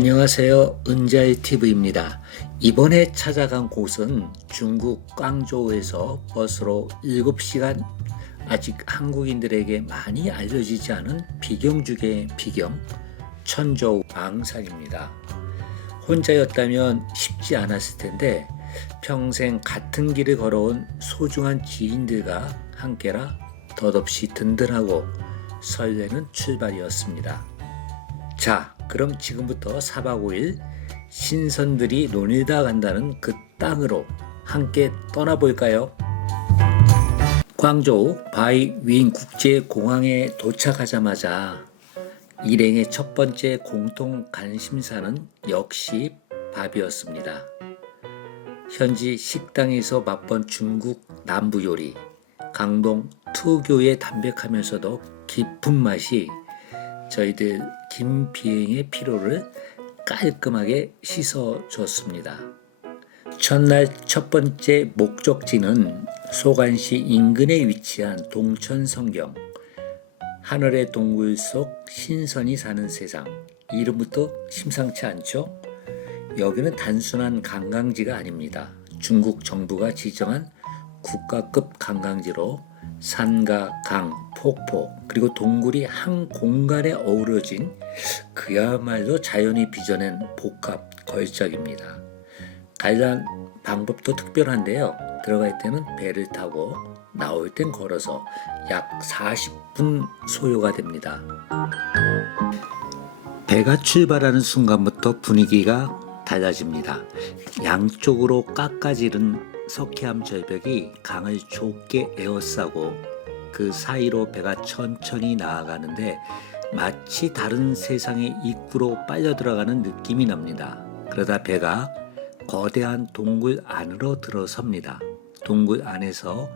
안녕하세요. 은자의 TV입니다. 이번에 찾아간 곳은 중국 광저우에서 버스로 7시간, 아직 한국인들에게 많이 알려지지 않은 비경 중의 비경, 천저우 앙산입니다. 혼자였다면 쉽지 않았을 텐데 평생 같은 길을 걸어온 소중한 지인들과 함께라 덧없이 든든하고 설레는 출발이었습니다. 자, 그럼 지금부터 4박 5일 신선들이 논일다 간다는 그 땅으로 함께 떠나볼까요? 광저우 바이윈 국제공항에 도착하자마자 일행의 첫 번째 공통 관심사는 역시 밥이었습니다. 현지 식당에서 맛본 중국 남부 요리, 강동 투교의 담백하면서도 깊은 맛이 저희들 김비행의 피로를 깔끔하게 씻어줬습니다. 첫날 첫 번째 목적지는 소관시 인근에 위치한 동천성경, 하늘의 동굴 속 신선이 사는 세상. 이름부터 심상치 않죠? 여기는 단순한 관광지가 아닙니다. 중국 정부가 지정한 국가급 관광지로 산과 강, 폭포, 그리고 동굴이 한 공간에 어우러진 그야말로 자연이 빚어낸 복합 걸작입니다. 관람 방법도 특별한데요. 들어갈 때는 배를 타고 나올 땐 걸어서 약 40분 소요가 됩니다. 배가 출발하는 순간부터 분위기가 달라집니다. 양쪽으로 깎아지른 석회암 절벽이 강을 좁게 에워싸고 그 사이로 배가 천천히 나아가는데 마치 다른 세상의 입구로 빨려 들어가는 느낌이 납니다. 그러다 배가 거대한 동굴 안으로 들어섭니다. 동굴 안에서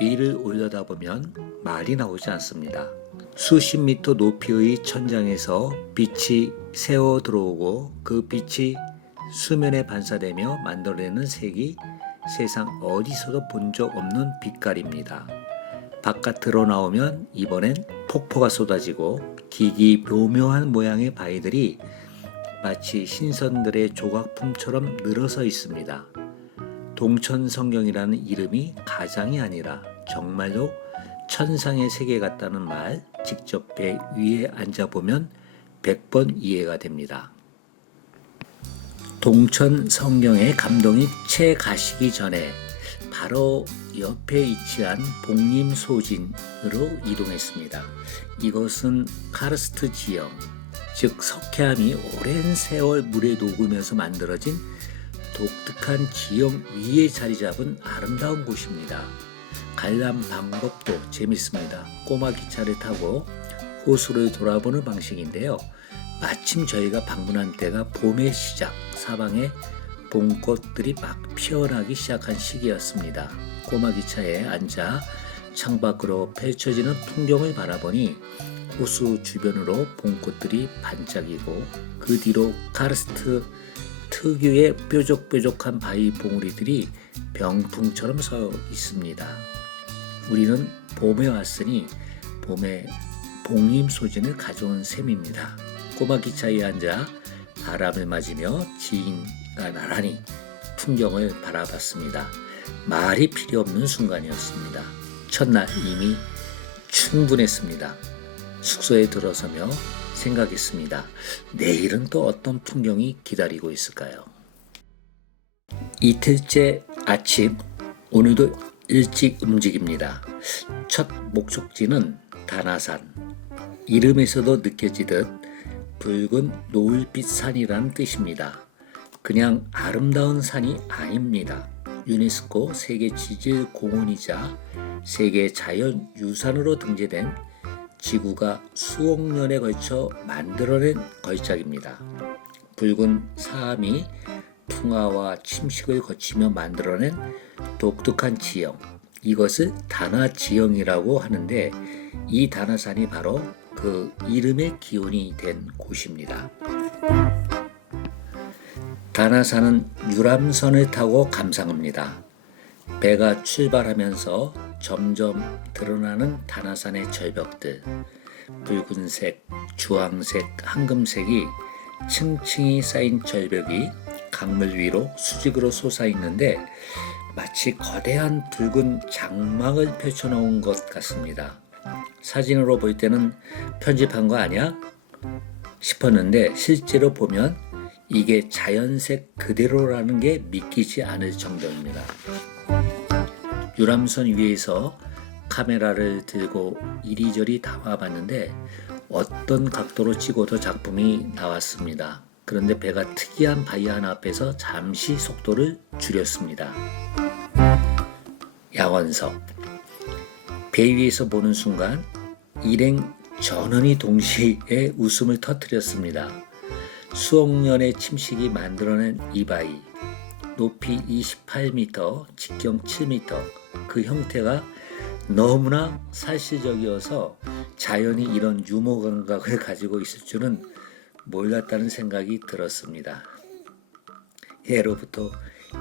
위를 올려다보면 말이 나오지 않습니다. 수십 미터 높이의 천장에서 빛이 새어 들어오고 그 빛이 수면에 반사되며 만들어내는 색이 세상 어디서도 본 적 없는 빛깔입니다. 바깥으로 나오면 이번엔 폭포가 쏟아지고 기기묘묘한 모양의 바위들이 마치 신선들의 조각품처럼 늘어서 있습니다. 동천성경이라는 이름이 가장이 아니라 정말로 천상의 세계 같다는 말, 직접 배 위에 앉아보면 100번 이해가 됩니다. 동천성경의 감동이 채 가시기 전에 바로 옆에 위치한 복림소진으로 이동했습니다. 이것은 카르스트 지형, 즉 석회암이 오랜 세월 물에 녹으면서 만들어진 독특한 지형 위에 자리 잡은 아름다운 곳입니다. 관람 방법도 재밌습니다. 꼬마 기차를 타고 호수를 돌아보는 방식인데요. 마침 저희가 방문한 때가 봄의 시작, 사방에 봄꽃들이 막 피어나기 시작한 시기였습니다. 꼬마 기차에 앉아 창밖으로 펼쳐지는 풍경을 바라보니 호수 주변으로 봄꽃들이 반짝이고 그 뒤로 카르스트 특유의 뾰족뾰족한 바위 봉우리들이 병풍처럼 서 있습니다. 우리는 봄에 왔으니 봄에 복림소진을 가져온 셈입니다. 꼬마 기차에 앉아 바람을 맞으며 지인과 나란히 풍경을 바라봤습니다. 말이 필요 없는 순간이었습니다. 첫날 이미 충분했습니다. 숙소에 들어서며 생각했습니다. 내일은 또 어떤 풍경이 기다리고 있을까요? 이틀째 아침, 오늘도 일찍 움직입니다. 첫 목적지는 다나산. 이름에서도 느껴지듯 붉은 노을빛 산이라는 뜻입니다. 그냥 아름다운 산이 아닙니다. 유네스코 세계 지질공원이자 세계 자연유산으로 등재된 지구가 수억 년에 걸쳐 만들어낸 걸작입니다. 붉은 사암이 풍화와 침식을 거치며 만들어낸 독특한 지형, 이것을 다나지형이라고 하는데 이 다나산이 바로 그 이름의 기원이 된 곳입니다. 다나산은 유람선을 타고 감상합니다. 배가 출발하면서 점점 드러나는 다나산의 절벽들, 붉은색, 주황색, 황금색이 층층이 쌓인 절벽이 강물 위로 수직으로 솟아있는데 마치 거대한 붉은 장막을 펼쳐놓은 것 같습니다. 사진으로 볼 때는 편집한 거 아니야? 싶었는데 실제로 보면 이게 자연색 그대로라는 게 믿기지 않을 정도입니다. 유람선 위에서 카메라를 들고 이리저리 담아봤는데 어떤 각도로 찍어도 작품이 나왔습니다. 그런데 배가 특이한 바위 하나 앞에서 잠시 속도를 줄였습니다. 양원석. 배 위에서 보는 순간 일행 전원이 동시에 웃음을 터뜨렸습니다. 수억 년의 침식이 만들어낸 이 바위, 높이 28m, 직경 7m, 그 형태가 너무나 사실적이어서 자연이 이런 유머 감각을 가지고 있을 줄은 몰랐다는 생각이 들었습니다. 예로부터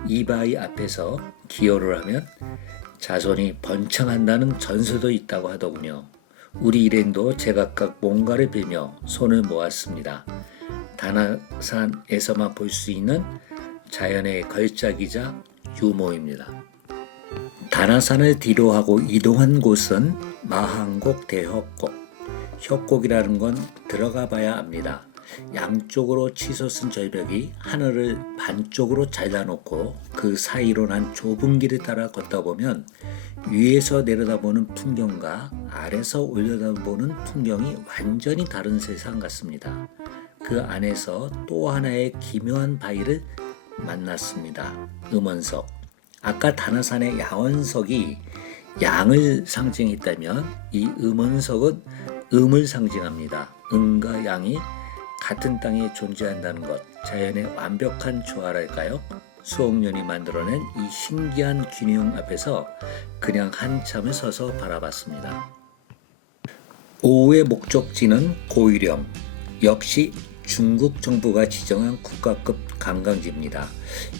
이 바위 앞에서 기호를 하면 자손이 번창한다는 전설도 있다고 하더군요. 우리 일행도 제각각 뭔가를 빌며 손을 모았습니다. 다나산에서만 볼 수 있는 자연의 걸작이자 유모입니다. 다나산을 뒤로하고 이동한 곳은 마한곡 대협곡. 협곡이라는 건 들어가 봐야 압니다. 양쪽으로 치솟은 절벽이 하늘을 반쪽으로 잘라놓고 그 사이로 난 좁은 길을 따라 걷다 보면 위에서 내려다보는 풍경과 아래서 올려다보는 풍경이 완전히 다른 세상 같습니다. 그 안에서 또 하나의 기묘한 바위를 만났습니다. 음원석. 아까 다나산의 양원석이 양을 상징했다면 이 음원석은 음을 상징합니다. 음과 양이 같은 땅에 존재한다는 것, 자연의 완벽한 조화랄까요? 수억 년이 만들어낸 이 신기한 균형 앞에서 그냥 한참을 서서 바라봤습니다. 오후의 목적지는 고유령, 역시 중국 정부가 지정한 국가급 관광지입니다.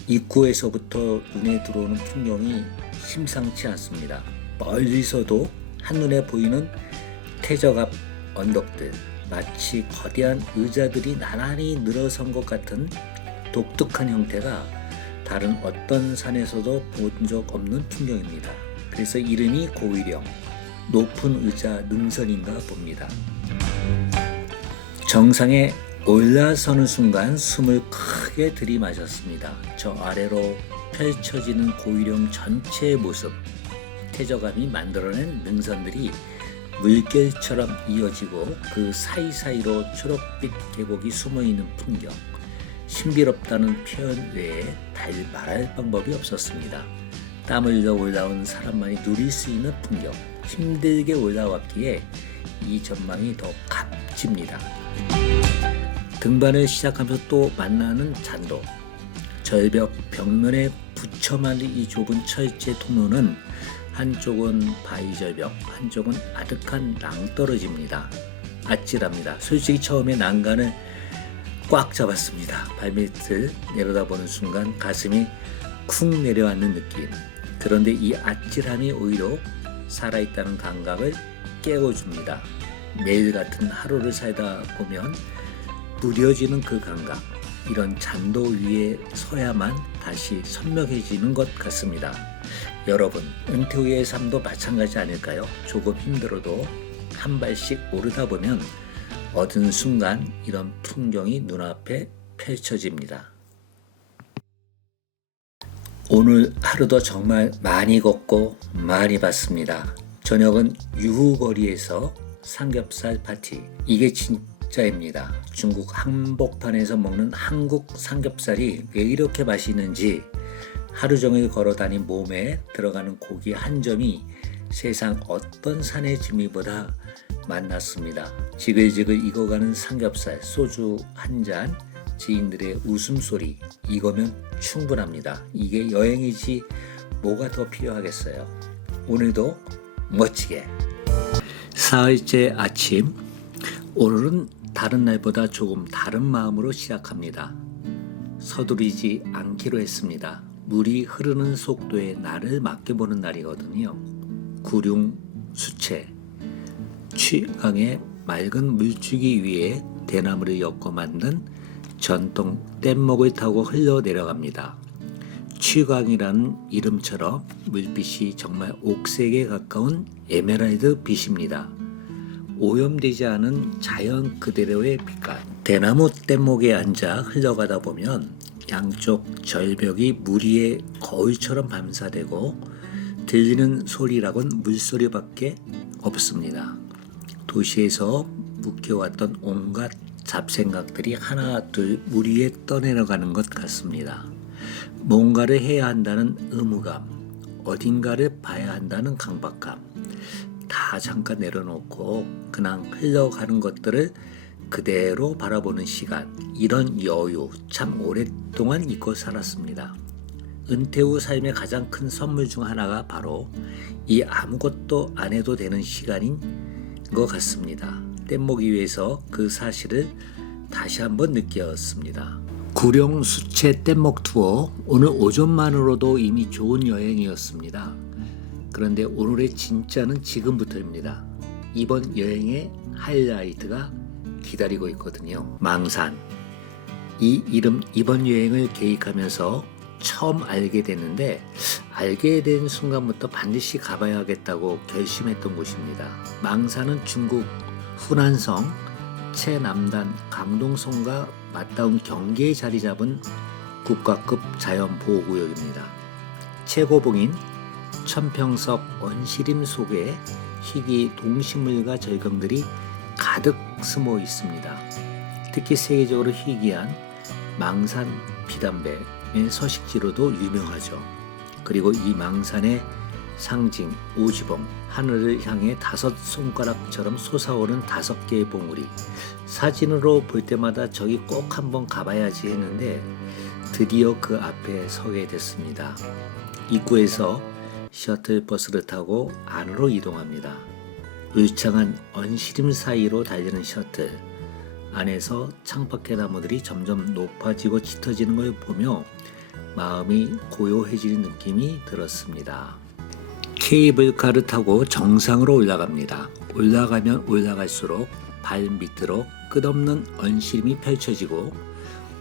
입구에서부터 눈에 들어오는 풍경이 심상치 않습니다. 멀리서도 한눈에 보이는 태적 앞 언덕들, 마치 거대한 의자들이 나란히 늘어선 것 같은 독특한 형태가 다른 어떤 산에서도 본 적 없는 풍경입니다. 그래서 이름이 고위령, 높은 의자 능선인가 봅니다. 정상에 올라서는 순간 숨을 크게 들이마셨습니다. 저 아래로 펼쳐지는 고위령 전체의 모습, 태저감이 만들어낸 능선들이 물결처럼 이어지고 그 사이사이로 초록빛 계곡이 숨어있는 풍경, 신비롭다는 표현 외에 달 말할 방법이 없었습니다. 땀 흘려 올라온 사람만이 누릴 수 있는 풍경, 힘들게 올라왔기에 이 전망이 더 값집니다. 등반을 시작하면서 또 만나는 잔도, 절벽 벽면에 붙여만든 이 좁은 철제 통로는 한쪽은 바위 절벽, 한쪽은 아득한 낭떠러지입니다. 아찔합니다. 솔직히 처음에 난간을 꽉 잡았습니다. 발밑을 내려다보는 순간 가슴이 쿵 내려앉는 느낌. 그런데 이 아찔함이 오히려 살아있다는 감각을 깨워줍니다. 매일 같은 하루를 살다 보면 무뎌지는 그 감각, 이런 잔도 위에 서야만 다시 선명해지는 것 같습니다. 여러분, 은퇴 후의 삶도 마찬가지 아닐까요? 조금 힘들어도 한 발씩 오르다 보면 어느 순간 이런 풍경이 눈앞에 펼쳐집니다. 오늘 하루도 정말 많이 걷고 많이 봤습니다. 저녁은 유후거리에서 삼겹살 파티. 이게 진짜입니다. 중국 한복판에서 먹는 한국 삼겹살이 왜 이렇게 맛있는지 하루 종일 걸어다닌 몸에 들어가는 고기 한 점이 세상 어떤 산의 진미보다 맛났습니다. 지글지글 익어가는 삼겹살, 소주 한 잔, 지인들의 웃음소리, 이거면 충분합니다. 이게 여행이지 뭐가 더 필요하겠어요. 오늘도 멋지게. 사흘째 아침, 오늘은 다른 날보다 조금 다른 마음으로 시작합니다. 서두르지 않기로 했습니다. 물이 흐르는 속도에 나를 맡겨보는 날이거든요. 구룡 수채, 취강의 맑은 물주기 위에 대나무를 엮어 만든 전통 뗏목을 타고 흘러내려갑니다. 취강이라는 이름처럼 물빛이 정말 옥색에 가까운 에메랄드 빛입니다. 오염되지 않은 자연 그대로의 빛깔. 대나무 뗏목에 앉아 흘러가다 보면 양쪽 절벽이 물 위에 거울처럼 반사되고 들리는 소리라곤 물소리밖에 없습니다. 도시에서 묵혀왔던 온갖 잡생각들이 하나 둘 물 위에 떠내려가는 것 같습니다. 뭔가를 해야 한다는 의무감, 어딘가를 봐야 한다는 강박감, 다 잠깐 내려놓고 그냥 흘러가는 것들을 그대로 바라보는 시간, 이런 여유 참 오랫동안 잊고 살았습니다. 은퇴 후 삶의 가장 큰 선물 중 하나가 바로 이 아무것도 안 해도 되는 시간인 것 같습니다. 뗏목 위에서 그 사실을 다시 한번 느꼈습니다. 구룡 수채 뗏목 투어, 오늘 오전만으로도 이미 좋은 여행이었습니다. 그런데 오늘의 진짜는 지금부터입니다. 이번 여행의 하이라이트가 기다리고 있거든요. 망산. 이 이름 이번 여행을 계획하면서 처음 알게 됐는데, 알게 된 순간부터 반드시 가봐야겠다고 결심했던 곳입니다. 망산은 중국 후난성 최남단 강동성과 맞닿은 경계에 자리 잡은 국가급 자연보호구역입니다. 최고봉인 천평석 원시림 속에 희귀 동식물과 절경들이 가득 숨어 있습니다. 특히 세계적으로 희귀한 망산 비단배의 서식지로도 유명하죠. 그리고 이 망산의 상징 오지봉, 하늘을 향해 5손가락처럼 솟아오른 5개의 봉우리. 사진으로 볼 때마다 저기 꼭 한번 가봐야지 했는데 드디어 그 앞에 서게 됐습니다. 입구에서 셔틀버스를 타고 안으로 이동합니다. 울창한 언시림 사이로 달리는 셔틀. 안에서 창밖의 나무들이 점점 높아지고 짙어지는 걸 보며 마음이 고요해지는 느낌이 들었습니다. 케이블카를 타고 정상으로 올라갑니다. 올라가면 올라갈수록 발 밑으로 끝없는 언시림이 펼쳐지고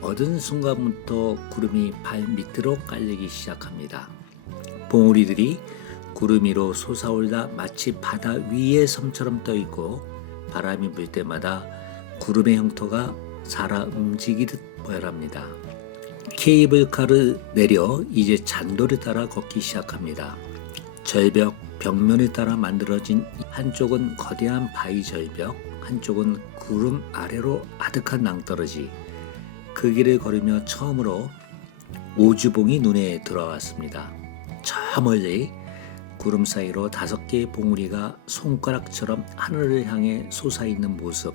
어느 순간부터 구름이 발 밑으로 깔리기 시작합니다. 봉우리들이 구름 위로 솟아올라 마치 바다 위의 섬처럼 떠있고 바람이 불 때마다 구름의 형태가 살아 움직이듯 보여랍니다. 케이블카를 내려 이제 잔도를 따라 걷기 시작합니다. 절벽 벽면을 따라 만들어진 한쪽은 거대한 바위 절벽, 한쪽은 구름 아래로 아득한 낭떠러지. 그 길을 걸으며 처음으로 오주봉이 눈에 들어왔습니다. 저 멀리 구름 사이로 5개의 봉우리가 손가락처럼 하늘을 향해 솟아있는 모습.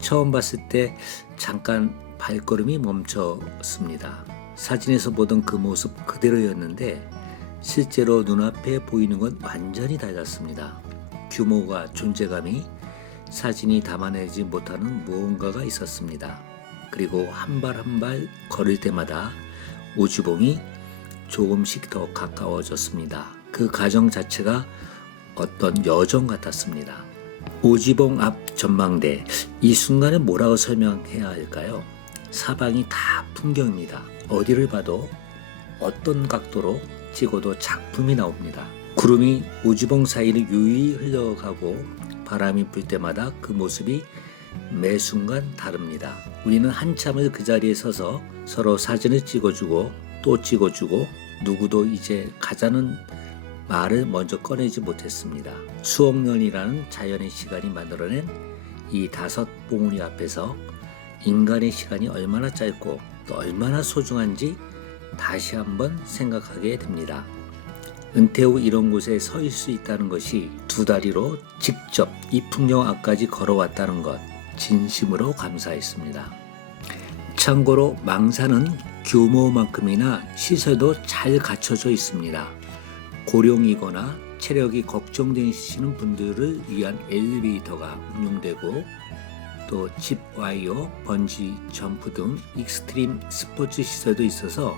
처음 봤을 때 잠깐 발걸음이 멈췄습니다. 사진에서 보던 그 모습 그대로였는데 실제로 눈앞에 보이는 건 완전히 달랐습니다. 규모가, 존재감이 사진이 담아내지 못하는 무언가가 있었습니다. 그리고 한 발 한 발 걸을 때마다 오주봉이 조금씩 더 가까워졌습니다. 그 과정 자체가 어떤 여정 같았습니다. 오지봉 앞 전망대, 이 순간을 뭐라고 설명해야 할까요? 사방이 다 풍경입니다. 어디를 봐도 어떤 각도로 찍어도 작품이 나옵니다. 구름이 오지봉 사이를 유유히 흘러가고 바람이 불 때마다 그 모습이 매 순간 다릅니다. 우리는 한참을 그 자리에 서서 서로 사진을 찍어주고 또 찍어주고 누구도 이제 가자는 말을 먼저 꺼내지 못했습니다. 수억 년이라는 자연의 시간이 만들어낸 이 5 봉우리 앞에서 인간의 시간이 얼마나 짧고 또 얼마나 소중한지 다시 한번 생각하게 됩니다. 은퇴 후 이런 곳에 서 있을 수 있다는 것이 2 다리로 직접 이 풍경 앞까지 걸어왔다는 것, 진심으로 감사했습니다. 참고로 망산은 규모만큼이나 시설도 잘 갖춰져 있습니다. 고령이거나 체력이 걱정되시는 분들을 위한 엘리베이터가 운영되고 또 집 와이어, 번지 점프 등 익스트림 스포츠 시설도 있어서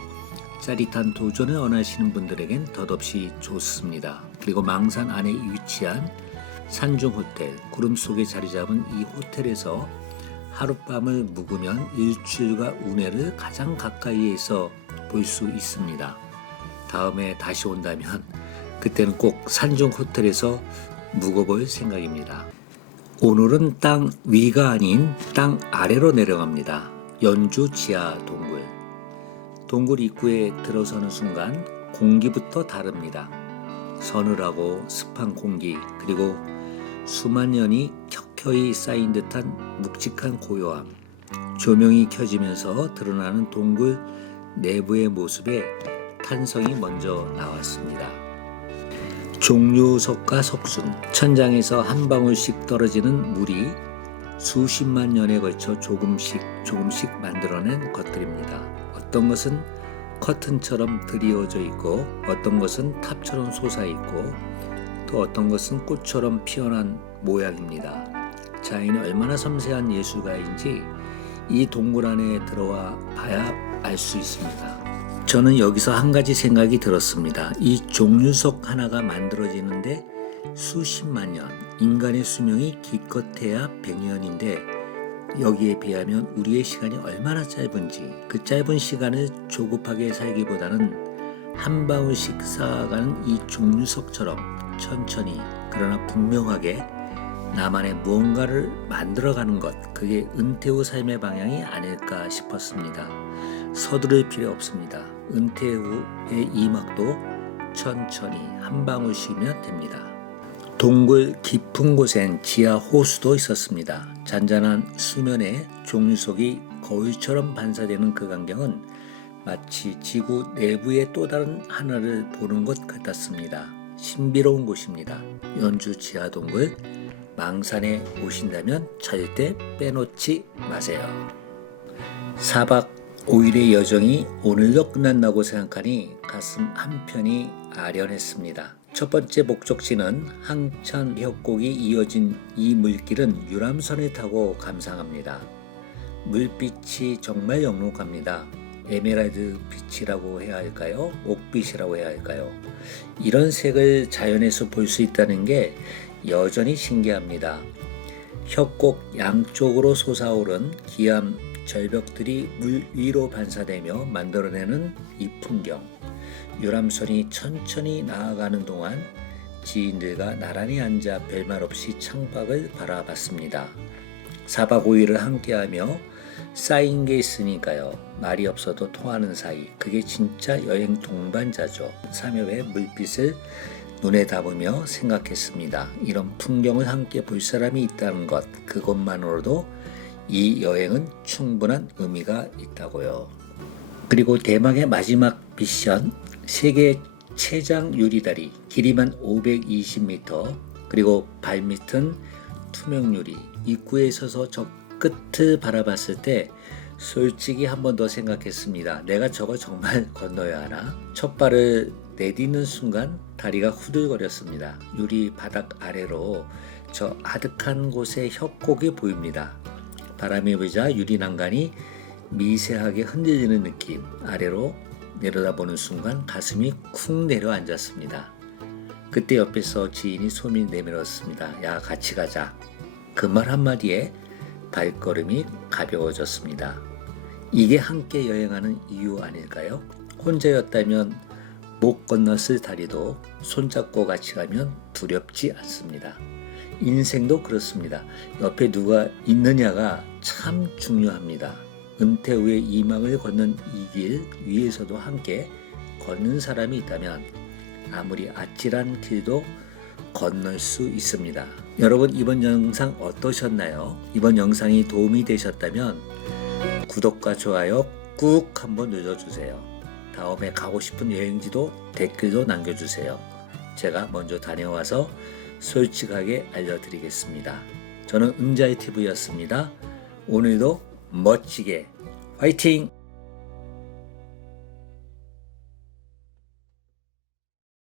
짜릿한 도전을 원하시는 분들에겐 덧없이 좋습니다. 그리고 망산 안에 위치한 산중 호텔, 구름 속에 자리 잡은 이 호텔에서 하룻밤을 묵으면 일출과 운해를 가장 가까이에서 볼 수 있습니다. 다음에 다시 온다면 그때는 꼭 산중 호텔에서 묵어볼 생각입니다. 오늘은 땅 위가 아닌 땅 아래로 내려갑니다. 연주 지하 동굴. 동굴 입구에 들어서는 순간 공기부터 다릅니다. 서늘하고 습한 공기, 그리고 수만 년이 켜켜이 쌓인 듯한 묵직한 고요함. 조명이 켜지면서 드러나는 동굴 내부의 모습에 탄성이 먼저 나왔습니다. 종류석과 석순, 천장에서 한 방울씩 떨어지는 물이 수십만 년에 걸쳐 조금씩 만들어낸 것들입니다. 어떤 것은 커튼처럼 드리워져 있고, 어떤 것은 탑처럼 솟아있고, 또 어떤 것은 꽃처럼 피어난 모양입니다. 자연이 얼마나 섬세한 예술가인지 이 동굴 안에 들어와 봐야 알 수 있습니다. 저는 여기서 한 가지 생각이 들었습니다. 이 종류석 하나가 만들어지는데 수십만 년, 인간의 수명이 기껏해야 100년인데 여기에 비하면 우리의 시간이 얼마나 짧은지, 그 짧은 시간을 조급하게 살기보다는 한 방울씩 쌓아가는 이 종류석처럼 천천히 그러나 분명하게 나만의 무언가를 만들어가는 것, 그게 은퇴 후 삶의 방향이 아닐까 싶었습니다. 서두를 필요 없습니다. 은퇴 후의 이막도 천천히 한 방울씩이면 됩니다. 동굴 깊은 곳엔 지하 호수도 있었습니다. 잔잔한 수면에 종류석이 거울처럼 반사되는 그 광경은 마치 지구 내부의 또 다른 하나를 보는 것 같았습니다. 신비로운 곳입니다. 연주 지하 동굴, 망산에 오신다면 절대 빼놓지 마세요. 4박 5일의 여정이 오늘도 끝난다고 생각하니 가슴 한편이 아련했습니다. 첫 번째 목적지는 항천 협곡이 이어진 이 물길은 유람선을 타고 감상합니다. 물빛이 정말 영롱합니다. 에메랄드 빛이라고 해야 할까요? 옥빛이라고 해야 할까요? 이런 색을 자연에서 볼 수 있다는 게 여전히 신기합니다. 협곡 양쪽으로 솟아오른 기암 절벽들이 물 위로 반사되며 만들어내는 이 풍경. 유람선이 천천히 나아가는 동안 지인들과 나란히 앉아 별말 없이 창밖을 바라봤습니다. 4박 5일을 함께하며 쌓인 게 있으니까요. 말이 없어도 통하는 사이. 그게 진짜 여행 동반자죠. 3여의 물빛을 눈에 담으며 생각했습니다. 이런 풍경을 함께 볼 사람이 있다는 것, 그것만으로도 이 여행은 충분한 의미가 있다고요. 그리고 대망의 마지막 미션, 세계 최장 유리다리, 길이만 520m, 그리고 발밑은 투명 유리. 입구에 서서 저 끝을 바라봤을 때 솔직히 한 번 더 생각했습니다. 내가 저거 정말 건너야 하나? 첫 발을 내딛는 순간 다리가 후들거렸습니다. 유리 바닥 아래로 저 아득한 곳에 협곡이 보입니다. 바람이 불자 유리 난간이 미세하게 흔들리는 느낌. 아래로 내려다보는 순간 가슴이 쿵 내려앉았습니다. 그때 옆에서 지인이 손을 내밀었습니다. 야, 같이 가자. 그 말 한마디에 발걸음이 가벼워졌습니다. 이게 함께 여행하는 이유 아닐까요? 혼자였다면 못 건넜을 다리도 손잡고 같이 가면 두렵지 않습니다. 인생도 그렇습니다. 옆에 누가 있느냐가 참 중요합니다. 은퇴 후에 이막을 걷는 이 길 위에서도 함께 걷는 사람이 있다면 아무리 아찔한 길도 건널 수 있습니다. 여러분, 이번 영상 어떠셨나요? 이번 영상이 도움이 되셨다면 구독과 좋아요 꾹 한번 눌러주세요. 다음에 가고 싶은 여행지도 댓글로 남겨주세요. 제가 먼저 다녀와서 솔직하게 알려드리겠습니다. 저는 은자이TV였습니다. 오늘도 멋지게 화이팅!